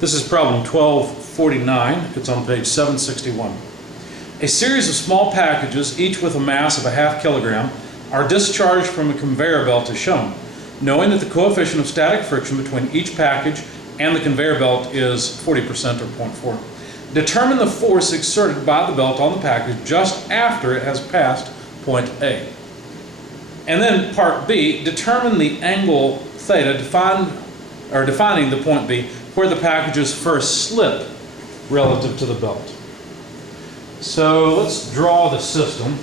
This is problem 1249. It's on page 761. A series of small packages, each with a mass of a half kilogram, are discharged from a conveyor belt as shown. Knowing that the coefficient of static friction between each package and the conveyor belt is 40% or 0.4. Determine the force exerted by the belt on the package just after it has passed point A. And then part B, determine the angle theta defining the point B where the packages first slip relative to the belt. So let's draw the system.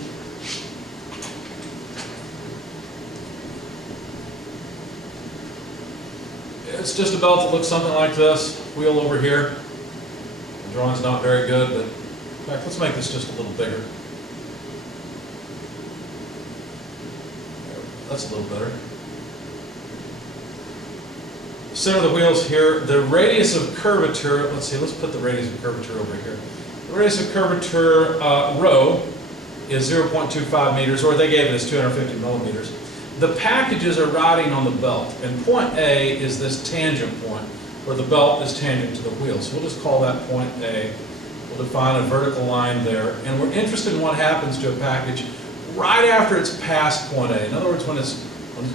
It's just a belt that looks something like this. Wheel over here. The drawing's not very good, but in fact, let's make this just a little bigger. That's a little better. Center of the wheels here. The radius of curvature, let's see, let's put the radius of curvature over here. The radius of curvature rho is 0.25 meters, or they gave it as 250 millimeters. The packages are riding on the belt, and point A is this tangent point where the belt is tangent to the wheel. So we'll just call that point A. We'll define a vertical line there, and we're interested in what happens to a package right after it's past point A. In other words, when it's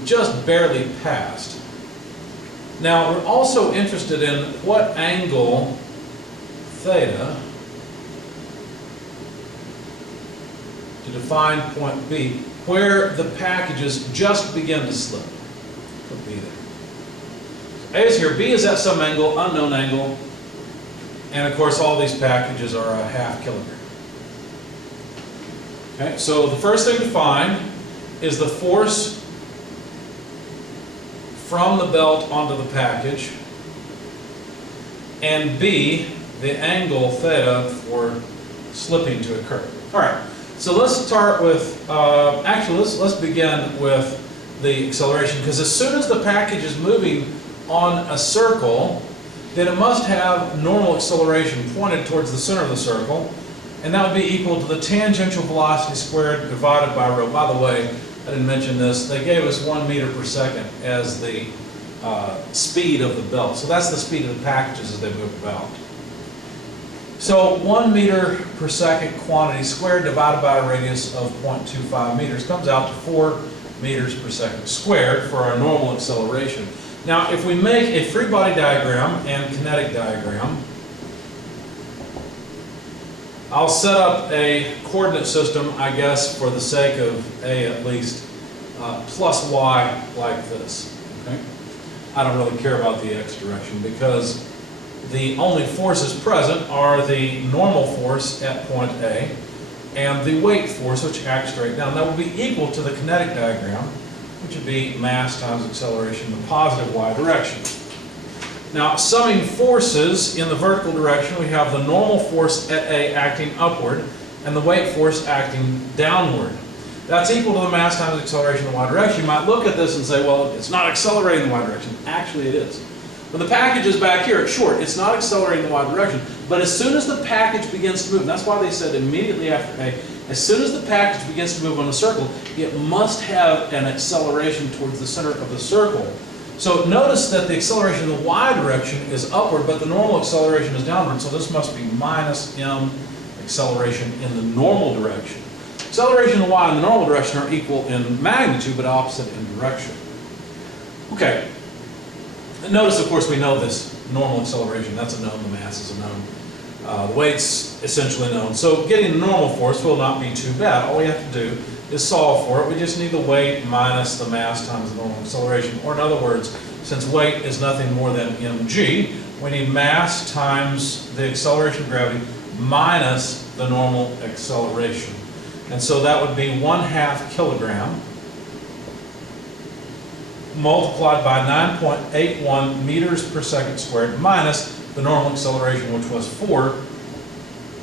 just barely passed. Now, we're also interested in what angle theta to define point B, where the packages just begin to slip. Put B there. A is here, B is at some angle, unknown angle, and of course all these packages are a half kilogram. Okay, so the first thing to find is the force from the belt onto the package, and B, the angle theta for slipping to occur. All right, so let's start with, actually let's begin with the acceleration, because as soon as the package is moving on a circle, then it must have normal acceleration pointed towards the center of the circle, and that would be equal to the tangential velocity squared divided by rho. By the way, I didn't mention this, they gave us 1 meter per second as the speed of the belt. So that's the speed of the packages as they move about. So 1 meter per second quantity squared divided by a radius of 0.25 meters comes out to 4 meters per second squared for our normal acceleration. Now if we make a free body diagram and kinetic diagram, I'll set up a coordinate system, I guess, for the sake of A at least, plus Y like this. Okay? I don't really care about the X direction because the only forces present are the normal force at point A and the weight force, which acts straight down. That will be equal to the kinetic diagram, which would be mass times acceleration in the positive Y direction. Now, summing forces in the vertical direction, we have the normal force at A acting upward and the weight force acting downward. That's equal to the mass times acceleration in the Y direction. You might look at this and say, well, it's not accelerating in the Y direction. Actually, it is. When the package is back here, it's short. It's not accelerating in the Y direction. But as soon as the package begins to move, and that's why they said immediately after A, as soon as the package begins to move on a circle, it must have an acceleration towards the center of the circle. So notice that the acceleration in the Y direction is upward, but the normal acceleration is downward, so this must be minus m acceleration in the normal direction. Acceleration in the Y and the normal direction are equal in magnitude, but opposite in direction. Okay. And notice, of course, we know this normal acceleration. That's a known. The mass is a known. The weight's essentially known. So getting the normal force will not be too bad. All we have to do is solve for it. We just need the weight minus the mass times the normal acceleration. Or in other words, since weight is nothing more than mg, we need mass times the acceleration of gravity minus the normal acceleration. And so that would be 1/2 kilogram multiplied by 9.81 meters per second squared minus the normal acceleration, which was 4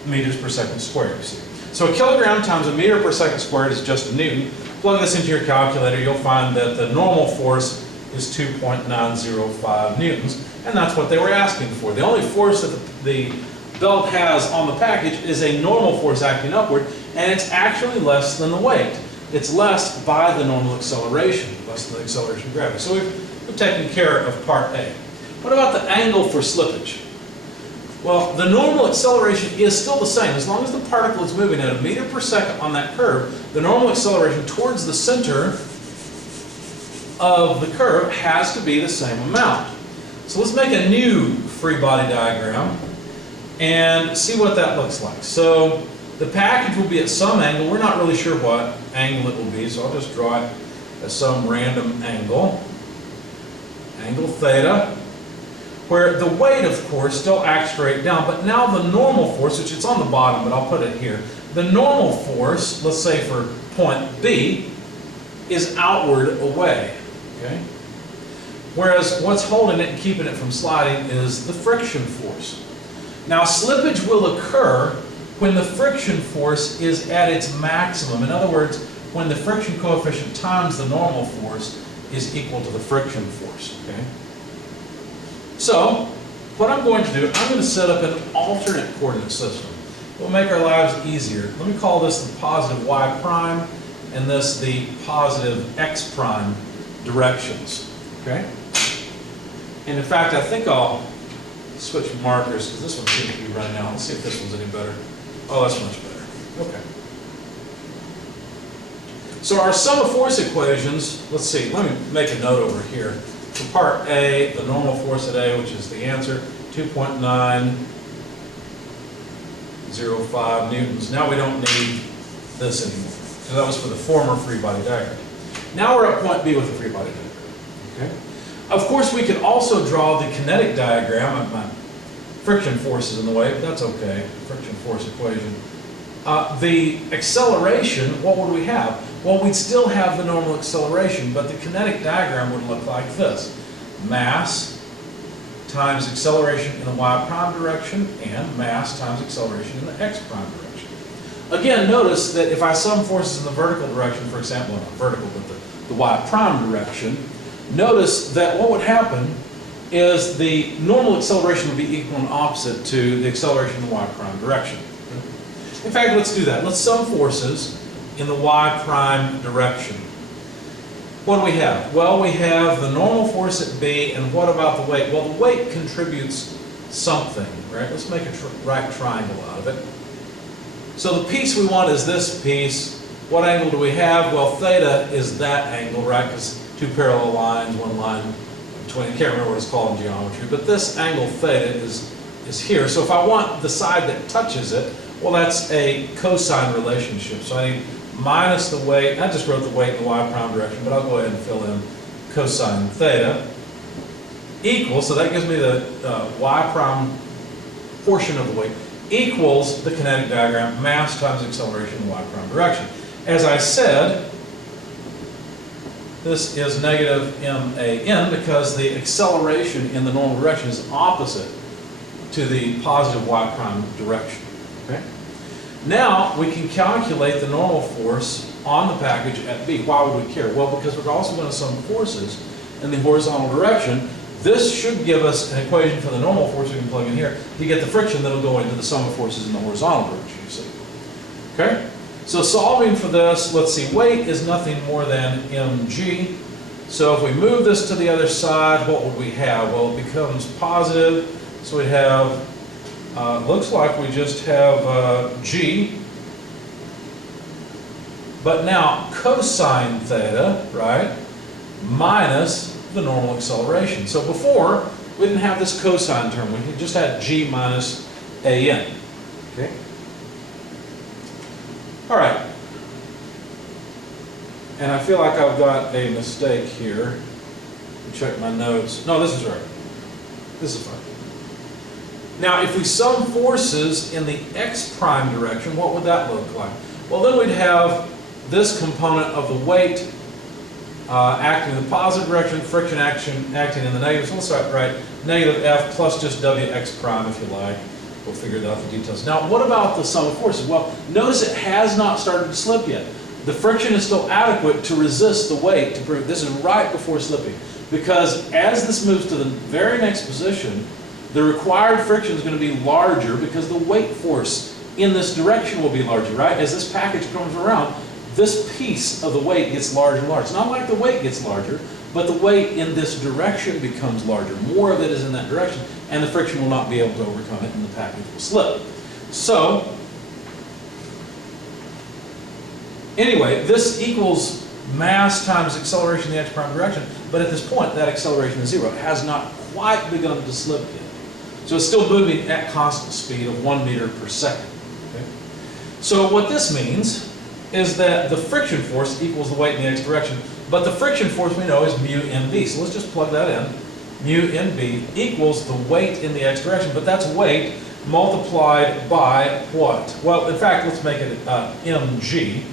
meters per second squared, you see. So a kilogram times a meter per second squared is just a Newton. Plug this into your calculator, you'll find that the normal force is 2.905 newtons, and that's what they were asking for. The only force that the belt has on the package is a normal force acting upward, and it's actually less than the weight. It's less by the normal acceleration, less than the acceleration of gravity. So we've taken care of part A. What about the angle for slippage? Well, the normal acceleration is still the same. As long as the particle is moving at a meter per second on that curve, the normal acceleration towards the center of the curve has to be the same amount. So let's make a new free body diagram and see what that looks like. So the package will be at some angle. We're not really sure what angle it will be, so I'll just draw it at some random angle. Angle theta, where the weight, of course, still acts straight down, but now the normal force, which it's on the bottom, but I'll put it here. The normal force, let's say for point B, is outward away, okay? Whereas what's holding it and keeping it from sliding is the friction force. Now, slippage will occur when the friction force is at its maximum. In other words, when the friction coefficient times the normal force is equal to the friction force, okay? So, what I'm going to do, I'm going to set up an alternate coordinate system. It will make our lives easier. Let me call this the positive y prime and this the positive x prime directions, okay? And in fact, I think I'll switch markers because this one seems to be running out. Let's see if this one's any better. Oh, that's much better. Okay. So our sum of force equations, let's see, let me make a note over here. For part A, the normal force at A, which is the answer, 2.905 newtons. Now we don't need this anymore. So that was for the former free body diagram. Now we're at point B with the free body diagram. Okay? Of course, we can also draw the kinetic diagram. My friction force is in the way, but that's okay. Friction force equation. The acceleration, what would we have? Well, we'd still have the normal acceleration, but the kinetic diagram would look like this. Mass times acceleration in the y prime direction and mass times acceleration in the x prime direction. Again, notice that if I sum forces in the vertical direction, for example, not vertical, but the y prime direction, notice that what would happen is the normal acceleration would be equal and opposite to the acceleration in the y prime direction. In fact, let's do that. Let's sum forces in the y prime direction. What do we have? Well, we have the normal force at B, and what about the weight? Well, the weight contributes something, right? Let's make a right triangle out of it. So the piece we want is this piece. What angle do we have? Well, theta is that angle, right? Because two parallel lines, one line between, I can't remember what it's called in geometry, but this angle theta is here. So if I want the side that touches it, well, that's a cosine relationship. So I need minus the weight. I just wrote the weight in the y prime direction, but I'll go ahead and fill in cosine theta equals, so that gives me the y prime portion of the weight, equals the kinetic diagram, mass times acceleration in the y prime direction. As I said, this is negative man because the acceleration in the normal direction is opposite to the positive y prime direction. Okay? Now we can calculate the normal force on the package at B. Why would we care? Well, because we're also going to sum forces in the horizontal direction. This should give us an equation for the normal force we can plug in here to get the friction that will go into the sum of forces in the horizontal direction, you see. Okay? So solving for this, let's see, weight is nothing more than mg. So if we move this to the other side, what would we have? Well, it becomes positive. So we have, looks like we just have g. But now cosine theta, right, minus the normal acceleration. So before, we didn't have this cosine term. We just had g minus an. Okay? All right. And I feel like I've got a mistake here. Check my notes. No, this is right. This is fine. Now, if we sum forces in the x prime direction, what would that look like? Well, then we'd have this component of the weight acting in the positive direction, friction action acting in the negative. So let's start right. Negative F plus just Wx prime, if you like. We'll figure out the details. Now, what about the sum of forces? Well, notice it has not started to slip yet. The friction is still adequate to resist the weight to prove this is right before slipping. Because as this moves to the very next position, the required friction is going to be larger because the weight force in this direction will be larger, right? As this package comes around, this piece of the weight gets larger and larger. It's not like the weight gets larger, but the weight in this direction becomes larger. More of it is in that direction. and the friction will not be able to overcome it, and the package will slip. So, anyway, this equals mass times acceleration in the x prime direction, but at this point, that acceleration is 0. It has not quite begun to slip yet. So it's still moving at constant speed of 1 meter per second. Okay? So what this means is that the friction force equals the weight in the x direction, but the friction force we know is mu nb. So let's just plug that in. Mu nb equals the weight in the x direction, but that's weight multiplied by what? Well, in fact, let's make it mg,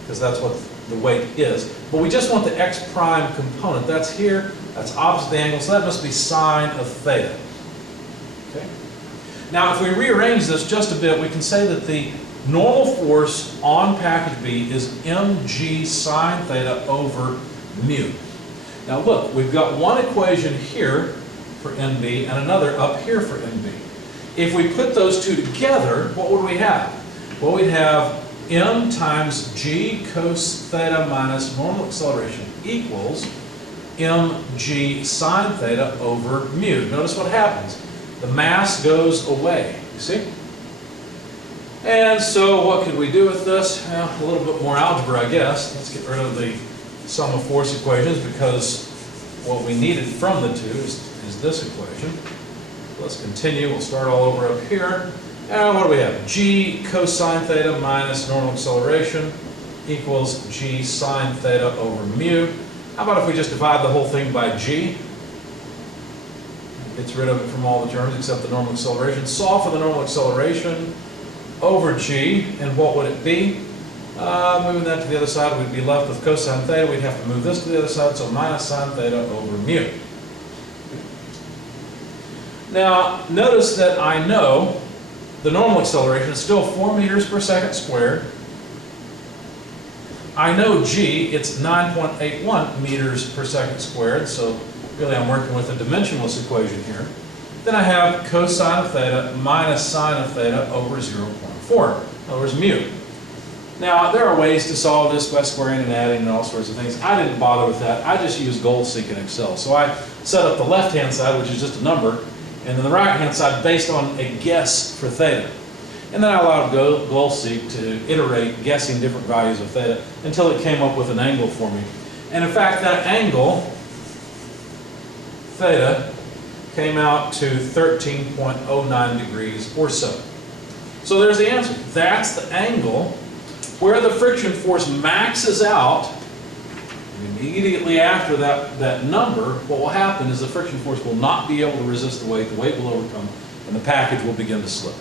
because that's what the weight is. But we just want the x prime component. That's here, that's opposite the angle, so that must be sine of theta. Okay? Now, if we rearrange this just a bit, we can say that the normal force on package B is mg sine theta over mu. Now look, we've got one equation here for NB and another up here for NB. If we put those two together, what would we have? Well, we'd have m times g cos theta minus normal acceleration equals mg sine theta over mu. Notice what happens. The mass goes away, you see? And so what could we do with this? Well, a little bit more algebra, I guess. Let's get rid of the sum of force equations, because what we needed from the two is this equation. Let's continue. We'll start all over up here. And what do we have? G cosine theta minus normal acceleration equals g sine theta over mu. How about if we just divide the whole thing by g? Gets rid of it from all the terms except the normal acceleration. Solve for the normal acceleration over g, and what would it be? Moving that to the other side, we'd be left with cosine theta. We'd have to move this to the other side, so minus sine theta over mu. Now, notice that I know the normal acceleration is still 4 meters per second squared. I know g, it's 9.81 meters per second squared, so really I'm working with a dimensionless equation here. Then I have cosine of theta minus sine of theta over 0.4. In other words, mu. Now, there are ways to solve this by squaring and adding and all sorts of things. I didn't bother with that. I just used goal-seek in Excel. So I set up the left-hand side, which is just a number, and then the right-hand side based on a guess for theta. And then I allowed goal-seek to iterate guessing different values of theta until it came up with an angle for me. And in fact, that angle, theta, came out to 13.09 degrees or so. So there's the answer. That's the angle where the friction force maxes out. Immediately after that number, what will happen is the friction force will not be able to resist the weight will overcome, and the package will begin to slip.